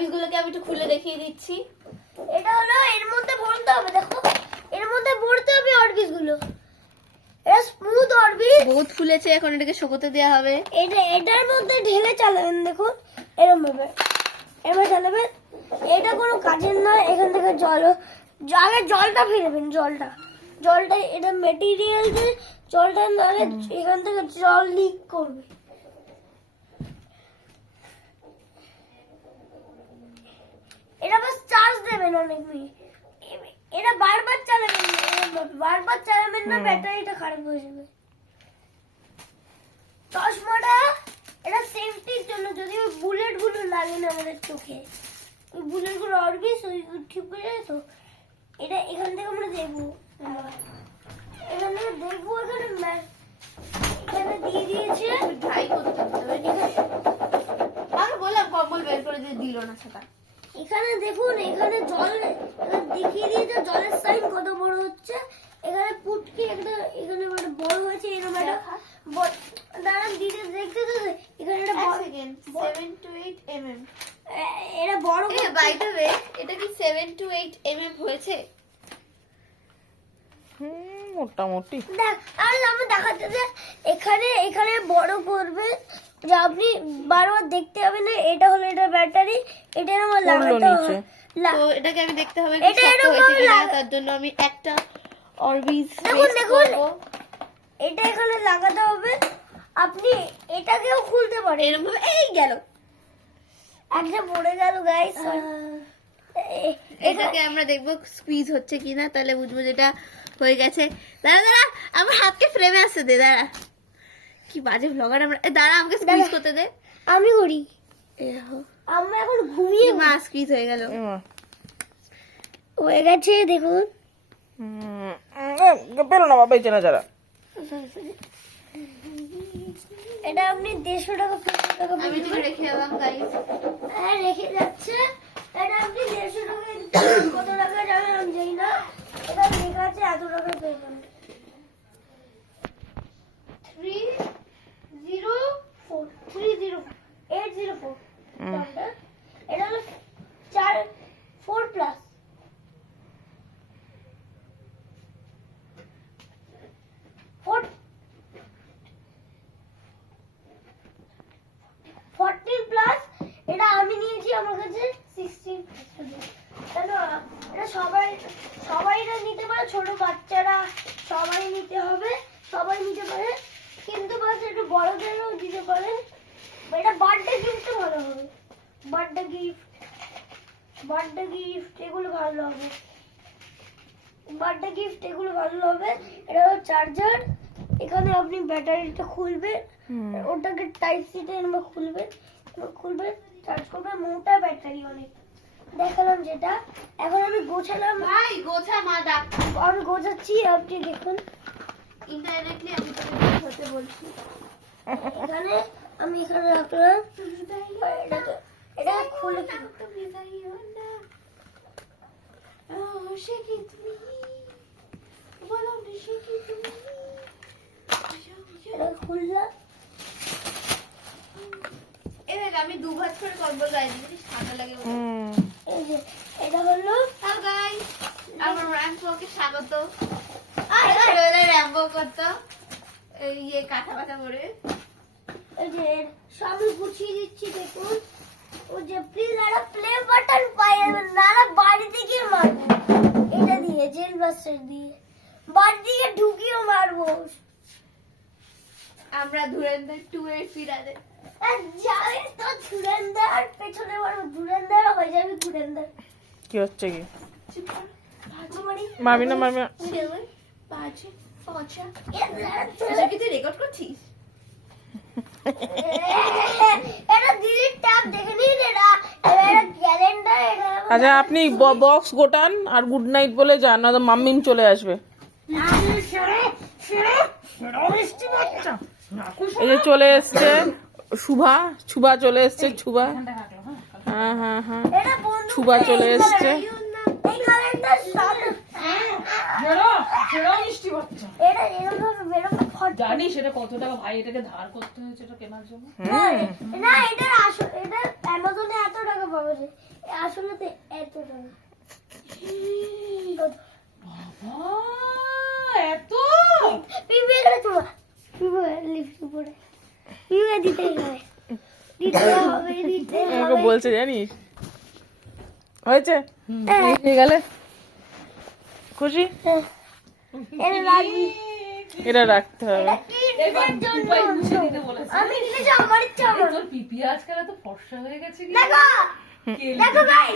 Orbit গুলোকে আমি একটু খুলে দেখিয়ে দিচ্ছি। এটা হলো এর মধ্যে ভরতে হবে, দেখো এর মধ্যে ভরতে হবে অরবিট গুলো। এটা স্মুথ অরবিট, বহুত ফুলেছে, এখন এটাকে শুকোতে দেওয়া হবে। এটার মধ্যে ঢেলে চালাবেন, দেখুন এরকম ভাবে এবার চালাবেন। এটা কোনো কাজের নয়, এখান থেকে আগে জলটা ফেলবেন, জলটা এটা মেটেরিয়াল যে জলটা নালে এখান থেকে জল লিক করবে। এটা বাস চার্জ দেবেন অনেক মিনিট, এটা বারবার চালাবেন না, ব্যাটারিটা খারাপ হয়ে যাবে। চশমাটা এটা সেফটির জন্য, যদি ওই বুলেট গুলো লাগে না আমাদের চোখে, ওই বুলেট গুলো অরবিট ওই ঠিক হয়ে যায় তো। এটা এখান থেকে আমরা দেখবো, এখানে দিয়ে দিয়েছে। ড্রাই করতে হবে, আমি বললাম কম্বল বের করে দিয়ে দিল না সেটা। এখানে দেখুন, এখানে জল দেখিয়ে দিয়েছে, জলের সাইজ কত বড় হচ্ছে। এখানে পুটকি একটা এখানে বড় হয়েছে, এরকম একটা দাঁড়ান দিদি দেখতে তো, এখানে একটা 7 to 8 mm। এটা বড়। বাই দ্য ওয়ে, এটা কি 7 to 8 mm হয়েছে? মোটামুটি দেখ, আর আমি দেখাতে যে এখানে বড় করবে, যে আপনি বারবার দেখতে হবে না। এটা হলো এটা ব্যাটারি, এটা আমার লাগাতে হবে। তো এটাকে আমি দেখতে হবে এটা এরকম তার জন্য আমি একটা অরবিট দেখুন এটা এখানে লাগাতে হবে। আপনি এটাকেও খুলতে পারেন, এরকম ভাবে। এই গেল, একটা পড়ে গেল গাইস। এটাকে আমরা দেখবো স্কুইজ হচ্ছে কিনা, তাহলে বুঝবো যেটা হয়ে গেছে। দাঁড়া আমার হাতকে ফ্রেমে আসতে দে, দাঁড়া। কি বাজে ব্লগার আমরা। দাঁড়া আমাকে স্কুইজ করতে দে, আমি করি। আমরা এখন ঘুমিয়ে মা স্কুইজ হয়ে গেল, হয়ে গেছে দেখুন। পেলো না বাবা, এই চেনা যারা। এটা আপনি 150 টাকা 50 টাকা আমি তোকে রেখে এলাম গাইস। হ্যাঁ রেখে যাচ্ছে। এটা আপনি 150 টাকা কত টাকা যাবেন আমি জানি না, এটা লেখা আছে এত টাকা পেবেন। 304 এটা হলো 4 প্লাস 14 প্লাস। এটা আমি নিয়েছি, আমার কাছে 16 কেন এটা সবাই এটা নিতে পারে, ছোট বাচ্চারা সবাই নিতে হবে, সবাই নিতে পারে, কিন্তু বাস একটু বড়দেরও দিতে পারেন। এটা বার্থডে গিফট ভালো হবে, বার্থডে গিফট এগুলো ভালো হবে, এটা হলো চার্জার। এখানে আপনি ব্যাটারিটা খুলবেন, ওটাকে টাইপ সিতে খুলবেন, চার্জ করবেন। মোটা ব্যাটারি অনেক দেখালাম যেটা। এখন আমি গোছালাম, ভাই গোছা মা ডাক, আমি গোছাচ্ছি, আপনি দেখুন। ইনডাইরেক্টলি আমি তোকে হতে বলছি। এখানে আমি রাখলাম, এটা খুলে খুললাম। আমি 2 ভাঁজ করে কম্বল গায়ে দিয়েছি, ঠান্ডা লাগে বলে। এই যে এটা হলো হ্যালো গাইস, আমার র্যাম্বোকে স্বাগত। ছোটবেলায় র্যাম্বো করতো ইয়ে কাঁথা পাতা করে। এই যে সবই গুছিয়ে দিচ্ছি, দেখুন। ও যে প্লিজ একটা প্লে বাটন পাইবেন না, বাড়িতে গিয়ে মারবো, এটা দিয়ে জেল বাস্টার দিয়ে বাড়ি দিয়ে ঢুকিয়ে মারবো। আমরা ধুরন্ধর 2 এর ফিরাতে যাবে তো ধুরন্ধর, পেছনে মারবো, ধুরন্ধর হয়ে যাবে। ধুরন্ধর কি হচ্ছে কি? মারি মারবি না ছেলে বাজে পচা। এটা কি তুই রেকর্ড করছিস? এটা দিদির ট্যাব দেখে নিন। এটা ক্যালেন্ডার। আচ্ছা আপনি বক্স গোটান আর গুড নাইট বলে যান, না তো মাম্মিম চলে আসবে। এই যে চলে এসছে ছুবা চলে এসছে, ছুবা। হ্যাঁ এটা বন্ধু ছুবা চলে এসছে। এই ক্যালেন্ডার সেরা মিষ্টি বাচ্চা। এটা এরকম ভাবে বেরোবে ফট। জানিস এটা কত টাকা ভাই এটাকে ধার করতে হয়েছে এটা কেনার জন্য? না এটার আসল, এটা অ্যামাজনে এত টাকা পাওয়া যায়, আসলে তো এত টাকা। এত পিপে গেলে তোমার পিপে লিফট উপরে পিপে দিতে হবে, দিতে হবে, দিতে আমাকে হবে। বলছে জানিস হয়েছে হ্যাঁ, হয়ে গেলে খুশি হ্যাঁ। এটা রাখবি। এটা রাখতে হবে এটা কিডসের জন্য। আমি কিনেছি, আমার ইচ্ছা আমার। তোর পিপি আজকাল এত ফর্সা হয়ে গেছে কি দেখো দেখো গাইস,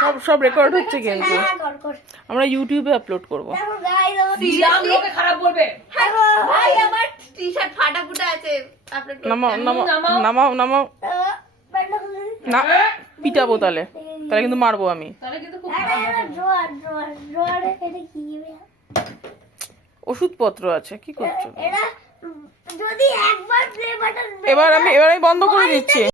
সব সব রেকর্ড হচ্ছে কিন্তু হ্যাঁ কর কর। আমরা ইউটিউবে আপলোড করব দেখো গাইস, আমার Seriously? লোকে খারাপ বলবে দেখো ভাই আমার টি-শার্ট ফাটা ফুটা আছে আপনার নামাও নামাও নামাও নামাও প্যান্টটা খুলে দিই। না পিটাবো তাহলে তাহলে কিন্তু মারবো আমি তাহলে কিন্তু খুব আরে এটা ড্রয়ার ড্রয়ার ড্রয়ারে এটা কি হবে? ওষুধপত্র আছে কি করছো এটা যদি একবার প্লে বাটন এবার আমি বন্ধ করে দিচ্ছি